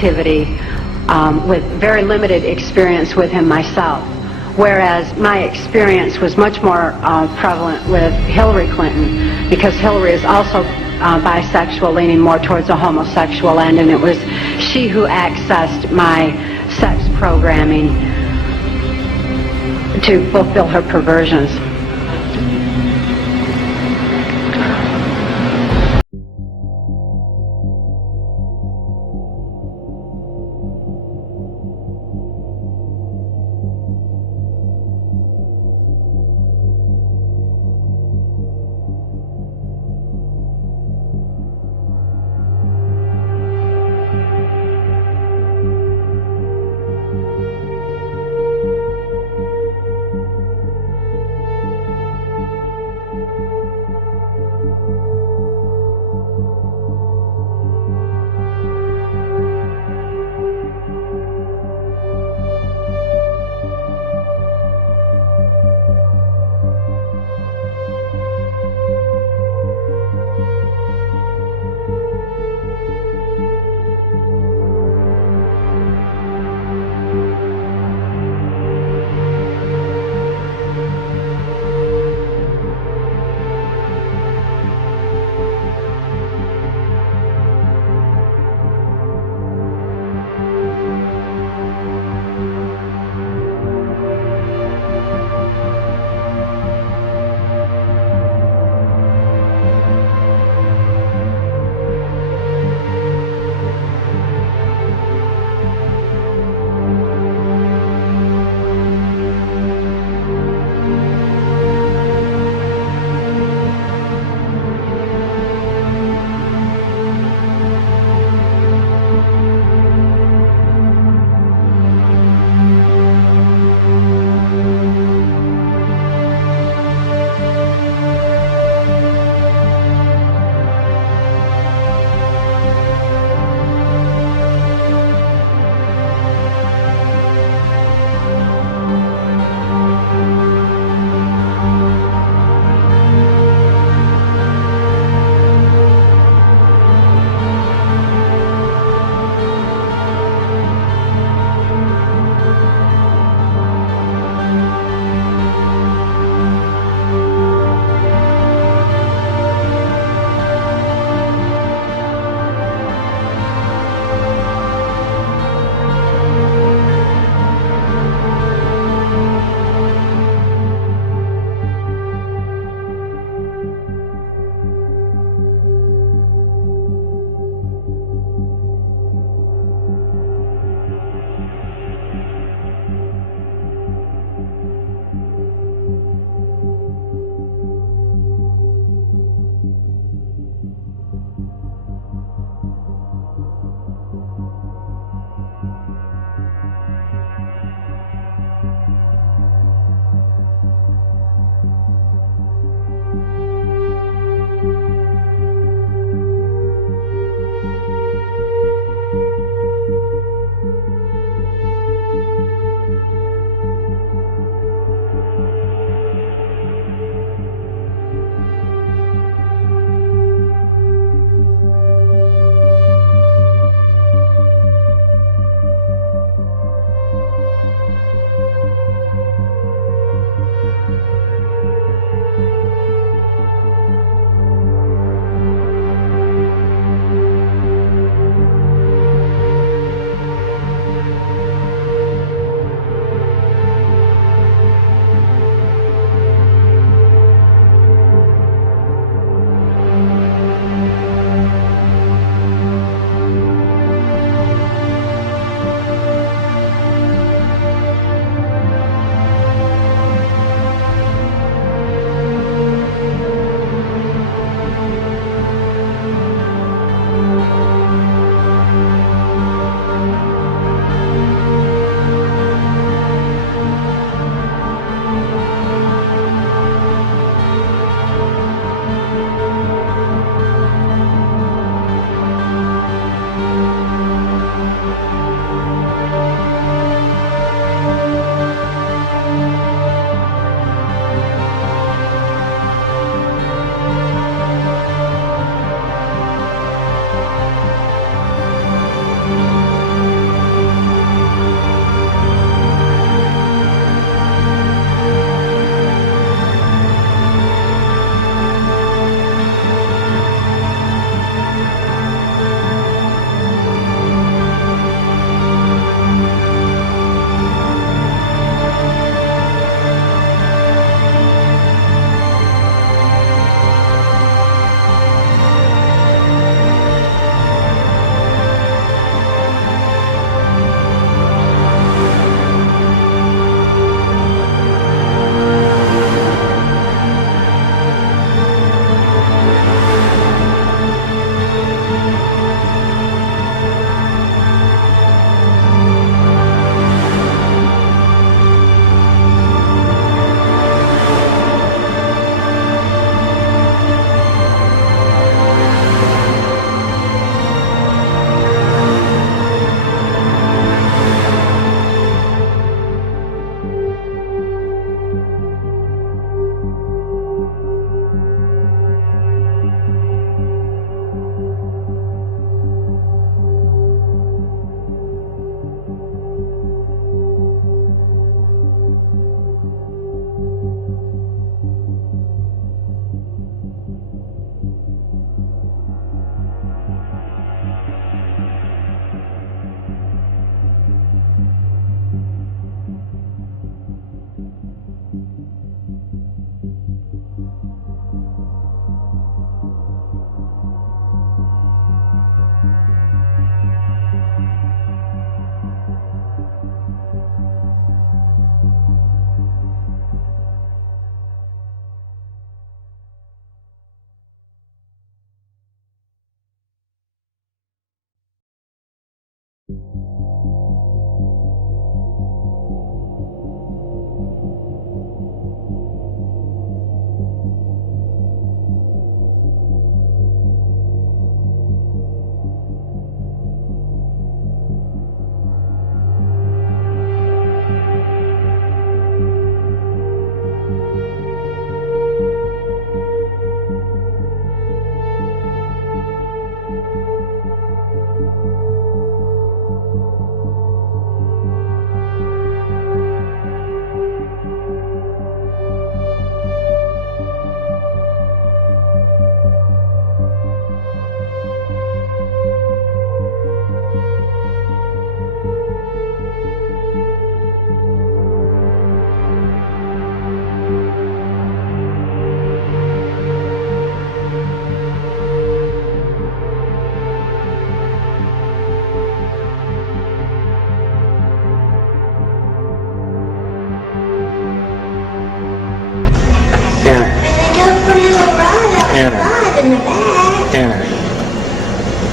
activity with very limited experience with him myself. Whereas my experience was much more prevalent with Hillary Clinton, because Hillary is also bisexual, leaning more towards a homosexual end, and it was she who accessed my sex programming to fulfill her perversions.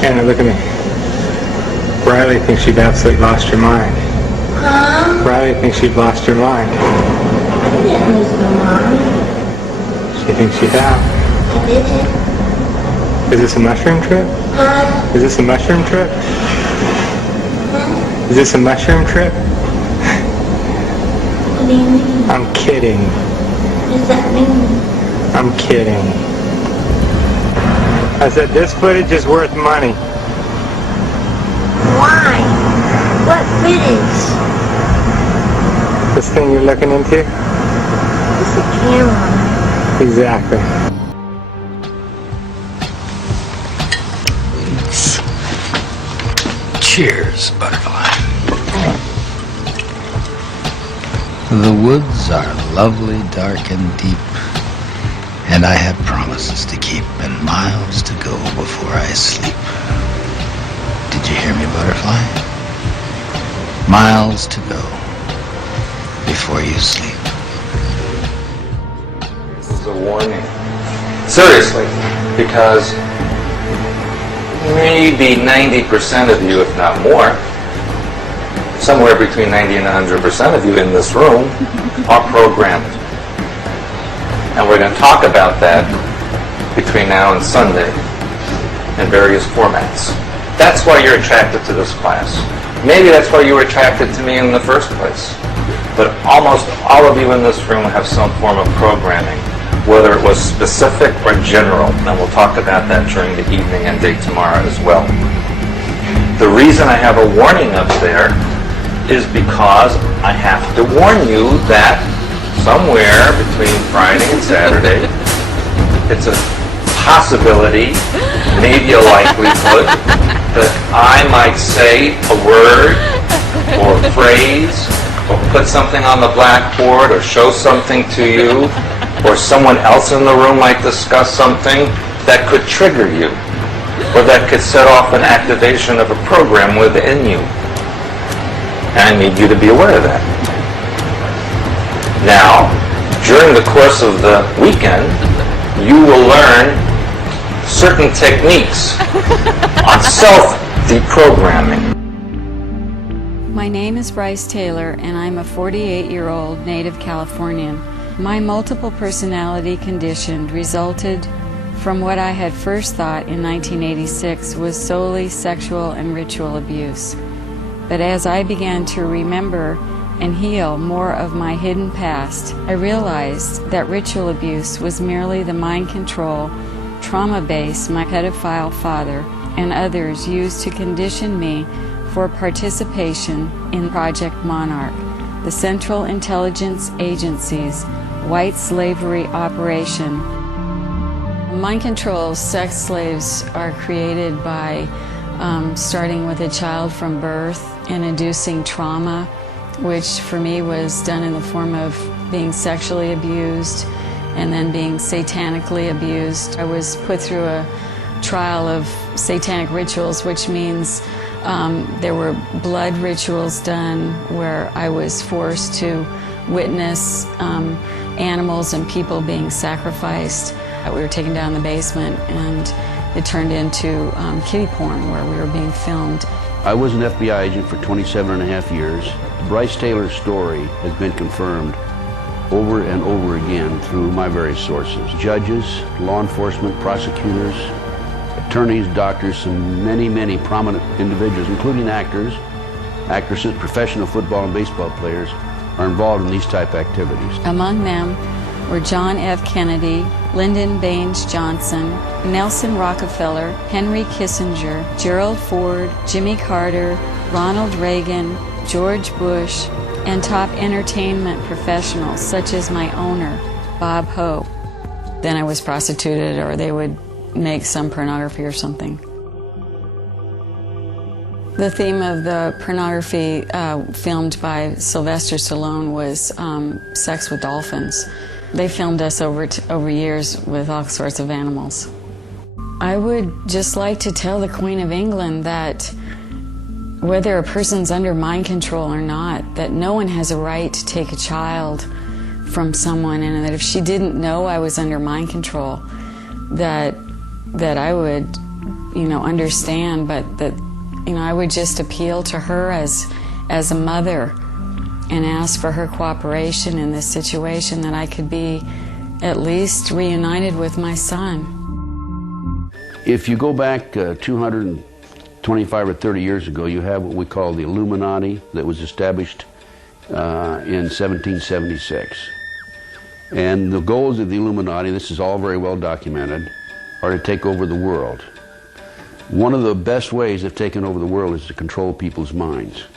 Anna, look at me. Riley thinks you've absolutely lost your mind. Huh? Riley thinks you've lost your mind. I didn't lose my mind. She thinks you have. I didn't. Is this a mushroom trip? Huh? Is this a mushroom trip? Huh? Is this a mushroom trip? What do you mean? I'm kidding. What does that mean? I'm kidding. I said this footage is worth money. Why? What footage? This thing you're looking into? It's a camera. Exactly. Cheers, butterfly. The woods are lovely, dark, and deep, and I have promises to keep and miles to go before I sleep. Did you hear me, butterfly? Miles to go before you sleep. This is a warning. Seriously, because maybe 90% of you, if not more, somewhere between 90 and 100% of you in this room are programmed. And we're going to talk about that between now and Sunday in various formats. That's why you're attracted to this class. Maybe that's why you were attracted to me in the first place. But almost all of you in this room have some form of programming, whether it was specific or general. And we'll talk about that during the evening and day tomorrow as well. The reason I have a warning up there is because I have to warn you that somewhere between Friday and Saturday, it's a possibility, maybe a likelihood, that I might say a word or a phrase or put something on the blackboard or show something to you, or someone else in the room might discuss something that could trigger you or that could set off an activation of a program within you. And I need you to be aware of that. Now, during the course of the weekend, you will learn certain techniques on self-deprogramming. My name is Bryce Taylor, and I'm a 48-year-old native Californian. My multiple personality condition resulted from what I had first thought in 1986 was solely sexual and ritual abuse. But as I began to remember and heal more of my hidden past, I realized that ritual abuse was merely the mind control, trauma base my pedophile father and others used to condition me for participation in Project Monarch, the Central Intelligence Agency's white slavery operation. Mind control sex slaves are created by starting with a child from birth and inducing trauma, which for me was done in the form of being sexually abused and then being satanically abused. I was put through a trial of satanic rituals, which means there were blood rituals done where I was forced to witness animals and people being sacrificed. We were taken down the basement, and it turned into kiddie porn where we were being filmed. I was an FBI agent for 27.5 years. Bryce Taylor's story has been confirmed over and over again through my various sources. Judges, law enforcement, prosecutors, attorneys, doctors, and many, many prominent individuals, including actors, actresses, professional football and baseball players, are involved in these type activities. Among them were John F. Kennedy, Lyndon Baines Johnson, Nelson Rockefeller, Henry Kissinger, Gerald Ford, Jimmy Carter, Ronald Reagan, George Bush, and top entertainment professionals such as my owner, Bob Hope. Then I was prostituted, or they would make some pornography or something. The theme of the pornography filmed by Sylvester Stallone was sex with dolphins. They filmed us over years with all sorts of animals. I would just like to tell the Queen of England that whether a person's under mind control or not, that no one has a right to take a child from someone, and that if she didn't know I was under mind control, that I would, understand, but that, I would just appeal to her as a mother and ask for her cooperation in this situation, that I could be at least reunited with my son. If you go back 225 or 30 years ago, you have what we call the Illuminati that was established in 1776. And the goals of the Illuminati, this is all very well documented, are to take over the world. One of the best ways of taking over the world is to control people's minds.